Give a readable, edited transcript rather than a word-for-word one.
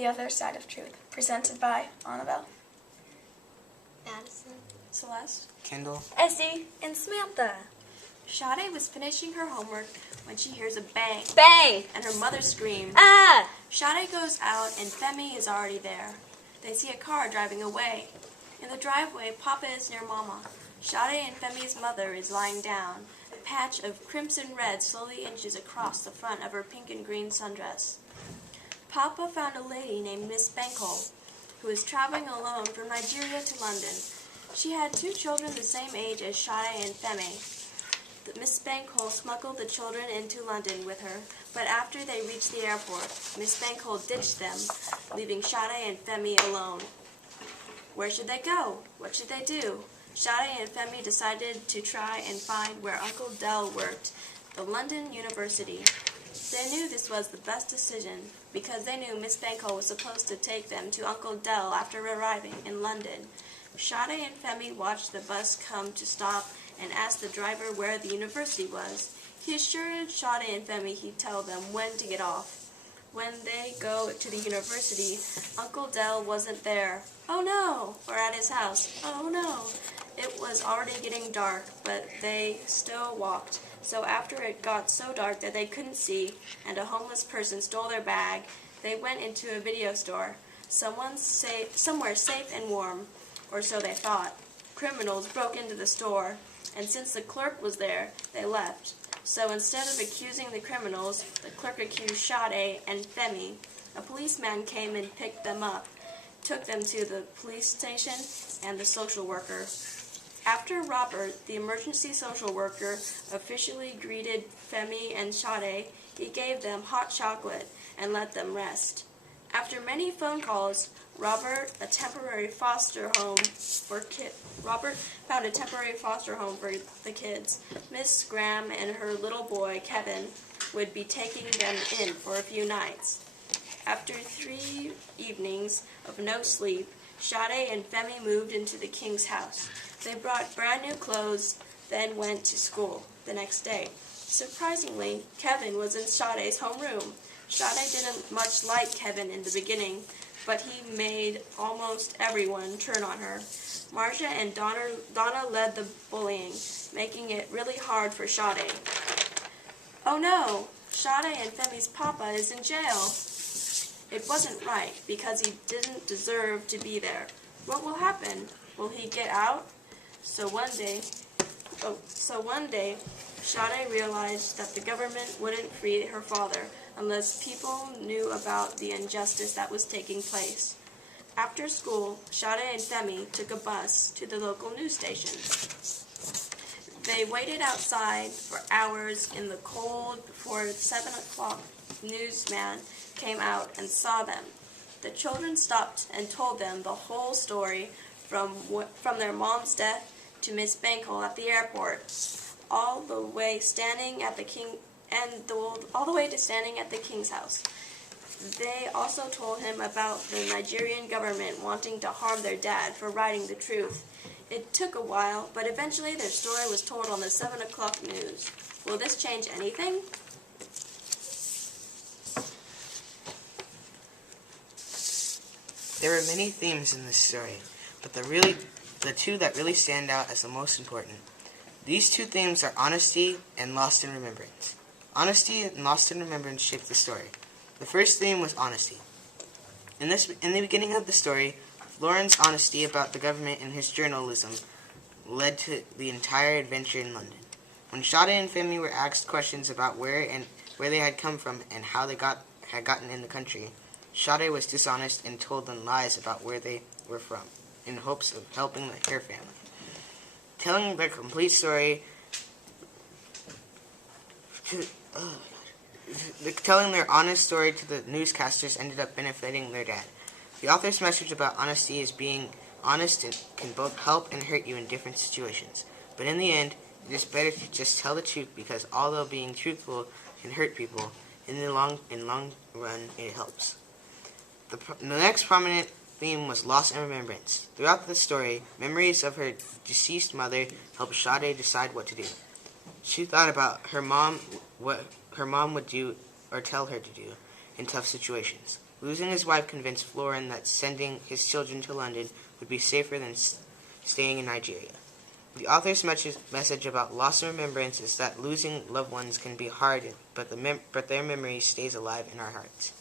The Other Side of Truth, presented by Annabelle, Madison, Celeste, Kendall, Essie, and Samantha. Sade was finishing her homework when she hears a bang. Bang! And her mother screams. Ah! Sade goes out and Femi is already there. They see a car driving away. In the driveway, Papa is near Mama. Sade and Femi's mother is lying down. A patch of crimson red slowly inches across the front of her pink and green sundress. Papa found a lady named Miss Bankole, who was traveling alone from Nigeria to London. She had 2 children the same age as Sade and Femi. Miss Bankole smuggled the children into London with her, but after they reached the airport, Miss Bankole ditched them, leaving Sade and Femi alone. Where should they go? What should they do? Sade and Femi decided to try and find where Uncle Del worked, the London University. They knew this was the best decision, because they knew Miss Bankole was supposed to take them to Uncle Del after arriving in London. Sade and Femi watched the bus come to stop and asked the driver where the university was. He assured Sade and Femi he'd tell them when to get off. When they go to the university, Uncle Del wasn't there. Oh no! Or at his house. Oh no! It was already getting dark, but they still walked. So after it got so dark that they couldn't see, and a homeless person stole their bag, they went into a video store. Somewhere safe and warm, or so they thought. Criminals broke into the store, and since the clerk was there, they left. So instead of accusing the criminals, the clerk accused Sade and Femi. A policeman came and picked them up, took them to the police station and the social worker. After Robert, the emergency social worker, officially greeted Femi and Sade, he gave them hot chocolate and let them rest. After many phone calls, Robert found a temporary foster home for the kids. Miss Graham and her little boy, Kevin, would be taking them in for a few nights. After 3 evenings of no sleep, Sade and Femi moved into the king's house. They brought brand new clothes, then went to school the next day. Surprisingly, Kevin was in Sade's homeroom. Sade didn't much like Kevin in the beginning, but he made almost everyone turn on her. Marcia and Donna led the bullying, making it really hard for Sade. Oh no! Sade and Femi's papa is in jail. It wasn't right, because he didn't deserve to be there. What will happen? Will he get out? So one day, Sade realized that the government wouldn't free her father unless people knew about the injustice that was taking place. After school, Sade and Femi took a bus to the local news station. They waited outside for hours in the cold before the 7 o'clock newsman came out and saw them. The children stopped and told them the whole story from their mom's death to Miss Bankole at the airport, all the way to standing at the king's house. They also told him about the Nigerian government wanting to harm their dad for writing the truth. It took a while, but eventually their story was told on the 7 o'clock news. Will this change anything? There are many themes in this story, but the 2 that really stand out as the most important. These 2 themes are honesty and lost in remembrance. Honesty and lost in remembrance shape the story. The first theme was honesty. In the beginning of the story, Lauren's honesty about the government and his journalism led to the entire adventure in London. When Sade and Femi were asked questions about where they had come from and how they had gotten in the country, Sade was dishonest and told them lies about where they were from, in hopes of helping her family. Telling their complete story, telling their honest story to the newscasters ended up benefiting their dad. The author's message about honesty is being honest can both help and hurt you in different situations. But in the end, it is better to just tell the truth, because although being truthful can hurt people, in the long run it helps. The next prominent theme was loss and remembrance. Throughout the story, memories of her deceased mother helped Sade decide what to do. She thought about what her mom would do or tell her to do in tough situations. Losing his wife convinced Florin that sending his children to London would be safer than staying in Nigeria. The author's message about loss and remembrance is that losing loved ones can be hard, but their memory stays alive in our hearts.